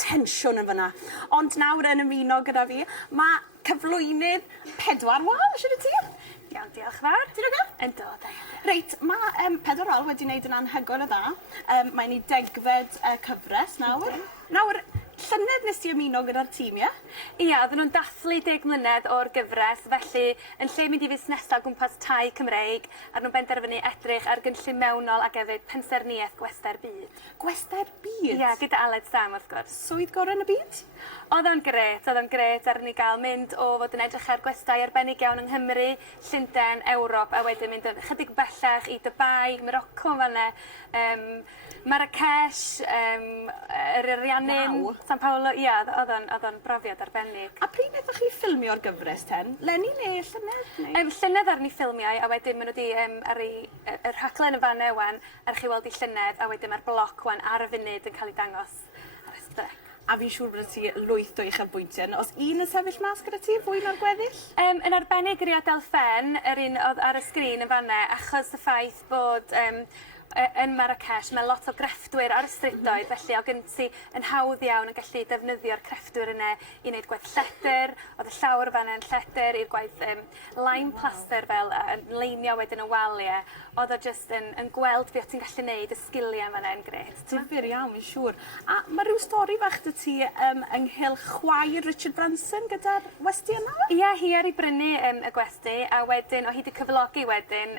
tensiwn yn fyna. Ond nawr yn ymuno gyda fi, mae cyflwynydd Pedwar Wal, eisiau ti? Iawn, diolch fawr. Ti'n oge? Yn dod, Reit, mae Pedwar Wal wedi wneud yn anhygoel o dda. Mae'n ei degfed cyfres nawr. Nawr, llynedd nes ti ymuno gyda'r tîm, ie? Ia, oedden nhw'n dathlu 10 mlynedd o'r gyfres, felly yn lle mynd i fusnesau gwmpas tai Cymreig, a nhw'n benderfynu edrych ar gynllun mewnol ac hefyd pensaerniaeth Gwesta'r Byd. Gwesta'r Byd? Ia, gyda Aled Sam, wrth gwrs. Swydd gorau yn y byd? Oedd o'n gret ar ni gael mynd o fod yn edrych ar gwestai arbennig iawn yng Nghymru, Llundain, Ewrop, a wedyn mynd yn chydig bellach i Dubai, Morocco yn fan'na, Marrakesh, yr Iriannin, San Paolo, ia, oedd o'n brofiad arbennig. A pryd wnaethoch chi ffilmio'r gyfres ten? Lenni neu llynedd? Llynedd ar ni ffilmiau, a wedyn maen nhw wedi ar y rhaglen yn fan ewan, ar chi weld i llynedd, a wedyn mae'r bloc wan ar y funud yn cael ei dangos ar y stec. A fi'n siŵr bod ti lwyth o uchelbwyntiau. Os un yn sefyll mas gyda ti, fwy na'r gweddill? Yn arbennig yr Iadel Ffen, yr un oedd ar y sgrin yn fan'na, achos y ffaith bod yn Marrakesh, mae lot o grefftwyr ar y strydoedd, felly o gynt ti yn hawdd iawn yn gallu defnyddio'r crefftwyr yna i wneud gwaith lledr, oedd y llawr fan yn lledr i'r gwaith lime plaster fel, yn leinio wedyn y waliau, oedd o just yn gweld fi o ti'n gallu neud y sgiliau fan yn gret. Difyr iawn, fi'n siŵr. A mae rhyw stori fach dy ti ynghylch chwaer Richard Branson gyda'r westi yna? Ia, hi ar ei brynu y gwesti, a wedyn, o hi wedi cyflogi wedyn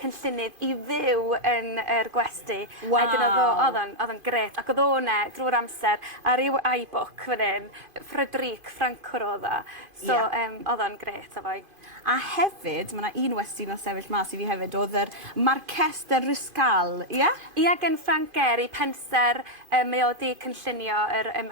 cynllunydd i fyw yn yr gwesti. Wow. Wedyn oedd o'n gret, ac oedd o'na drwy'r amser ar i'w iBook fan hyn, Frederic Franco oedd o. So, oedd o'n gret o fwy. A hefyd, mae yna un westi yn sefyll mas i fi hefyd, oedd yr Marques de Riscal, ie? Ia, gen Frank Gehry, penser, mae o wedi cynllunio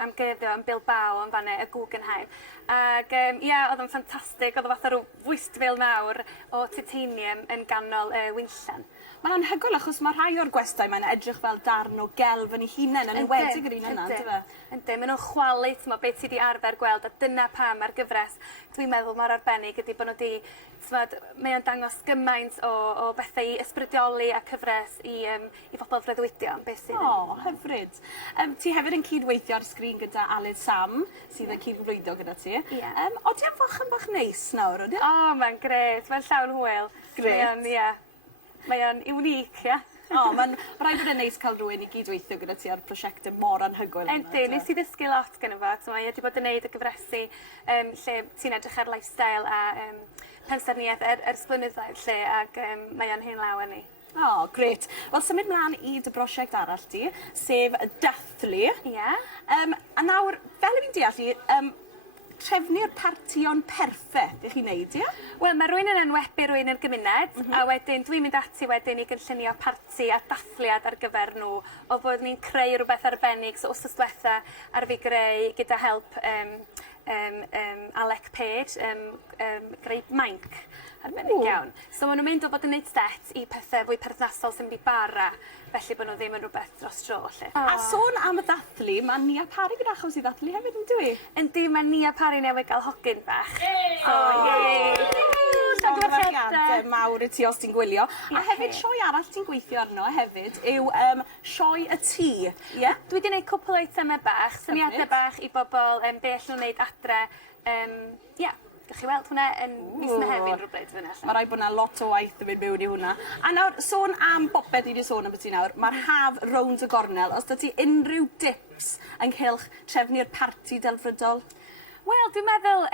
amgueddfa yn Bilbao yn fan'na, y Guggenheim. Ac ia, oedd o'n ffantastig, oedd o fath o rhyw fwystfil mawr o titanium yn ganol Wynllen. Mae'n anhygoel achos mae rhai o'r gwestai mae'n edrych fel darn o gelf yn ei hunain, yn enwedig yr un yna, dy fe? Yndi, maen nhw'n chwalu, beth ti wedi arfer gweld, a dyna pam ar gyfres. Dwi'n meddwl mor arbennig ydy bod nhw wedi, mae o'n dangos gymaint o bethau i ysbrydioli a cyfres i bobl freuddwydion, beth sydd yn... O, hyfryd. Ti hefyd yn cydweithio ar sgrin gyda Aled Sam, sydd yn cydflwydo gyda ti. Ie. O, ti'n bach neis nawr, o di? O, mae'n gret, mae'n llawn hwyl. Gret. Mae o'n unique, ia. O, mae'n rhaid bod yn neis cael rhywun i gydweithio gyda ti ar prosiectau mor anhygoel. Yndi, nes i ddysgu lot gan efo. Mae wedi bod yn neud y gyfresu lle ti'n edrych ar lifestyle a pensaerniaeth ers blynyddoedd lle, ac mae o'n hyn law yn ni. O, gret. Wel, symud mlaen i dy brosiect arall ti, sef y dathlu. Ie. A nawr, fel fi'n deall i, trefnu'r partion perffaith i chi wneud, ie? Wel, mae rwy'n yn enwebu rwy'n yn gymuned, a wedyn dwi'n mynd ati wedyn i gynllunio parti a dathliad ar gyfer nhw, o fod ni'n creu rhywbeth arbennig, so wrth diwetha ar fi greu gyda help Alec Page, greu mainc arbennig iawn. So maen nhw'n mynd o fod yn neud set i pethau fwy perthnasol sy'n byd bara, felly bod nhw ddim yn rhywbeth dros dro, lle. A sôn am y dathlu, mae Nia Parry gyda achos i dathlu hefyd, yn dwi? Yndi, mae Nia Parry newydd gael hogyn bach. Llongyfarchiadau mawr i ti os ti'n gwylio. A hefyd, sioe arall ti'n gweithio arno hefyd yw sioe y tŷ, ie? Dwi wedi gwneud cwpl o eitemau bach, syniadau bach i bobl be allwn wneud adre. Ia, gwych chi weld hwnna yn mis Mehefin rhywbryd fyna. Mae rai bod yna lot o waith yn mynd mewn i hwnna. A nawr, sôn am bopeth i wedi sôn am beth ti nawr, mae'r haf rownd y gornel. Os da ti unrhyw dips ynghylch trefnu'r parti delfrydol? Wel, dwi'n meddwl,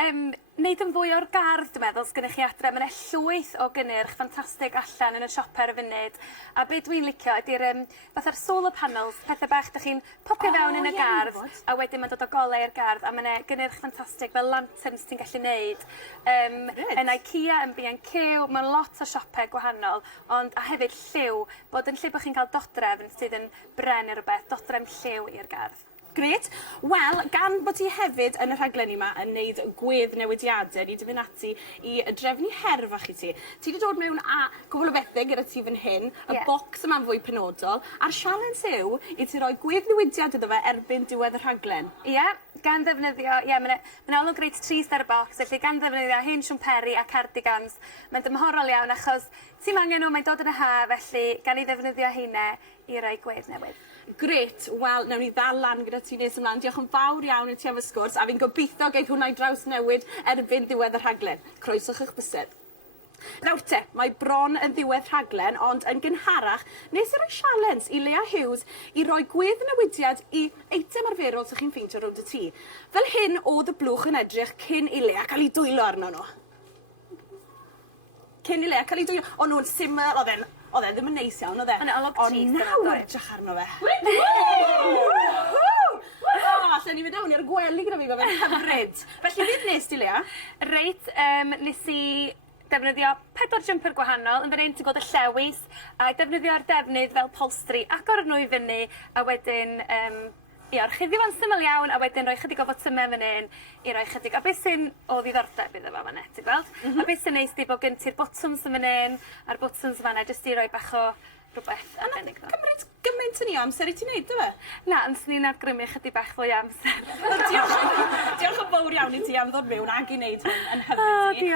wneud yn fwy o'r gardd, dwi'n meddwl, sgynnych chi adre. Mae'n llwyth o gynnyrch ffantastig allan yn y siop ar y funud. A be dwi'n licio ydy'r fatha'r solar panels, pethau bach da chi'n popio fewn yn y gardd, a wedyn mae'n dod o golau i'r gardd, a mae'n gynnyrch ffantastig fel lanterns ti'n gallu neud. Yn IKEA, yn B&Q, mae'n lot o siopau gwahanol, ond a hefyd lliw, bod yn lle bod chi'n cael dodrefn sydd yn bren neu rhywbeth, dodrefn lliw i'r gardd. Gret. Wel, gan bod ti hefyd yn y rhaglen yma yn gwneud gwedd newidiadau, ni wedi mynd ati i drefnu herfach i ti. Ti wedi dod mewn a cwbl o bethau gyda ti fan hyn, y bocs yma'n fwy penodol, a'r sialens yw i ti roi gwedd newidiad iddo fe erbyn diwedd y rhaglen. Ie, gan ddefnyddio, mae'n olwg greit trees ar y bocs, felly gan ddefnyddio hen siwmperi a cardigans, mae'n dymhorol iawn achos ti'n angen nhw, mae'n dod yn y ha, felly gan i ddefnyddio heine i roi gwedd newydd. Gret, wel, nawn ni ddal lan gyda ti nes ymlaen. Diolch yn fawr iawn i ti am y sgwrs, a fi'n gobeithio geith hwnna i draws newid erbyn ddiwedd y rhaglen. Croeswch eich bysedd. Nawr te, mae bron yn ddiwedd rhaglen, ond yn gynharach, nes i roi sialens i Lea Hughes i roi gwedd newidiad i eitem arferol sy'ch chi'n ffeintio rownd y tŷ. Fel hyn oedd y blwch yn edrych cyn i Lea cael ei dwylo arno nhw. Cyn i Lea cael ei dwylo, o'n nhw'n syml, oedd e ddim yn neis iawn, oedd e? Ond nawr edrych arno fe. Allen ni fynd awn i'r gwely gyda fi, fe fe'n hyfryd. Felly fydd nes di, Lea? Reit, nes i defnyddio 4 jumper gwahanol, yn fan hyn ti'n gweld y llewis, a defnyddio'r defnydd fel polstri, agor nhw i fyny, a wedyn, orchuddio fo'n syml iawn, a wedyn rhoi chydig o fotymau fan hyn, i roi chydig. A beth sy'n o ddiddordeb iddo fo fan hyn, ti'n gweld? A beth sy'n neis di bod gen ti'r bottoms fan hyn, a'r bottoms fan hyn, jyst i roi bach o rhywbeth arbennig. Cymryd gymaint yn i o amser i ti'n neud, dy fe? Na, ond ni'n awgrymu chydig bach fwy o amser. Diolch yn fawr iawn i ti am ddod mewn ag i wneud hwn yn hyfryd ti.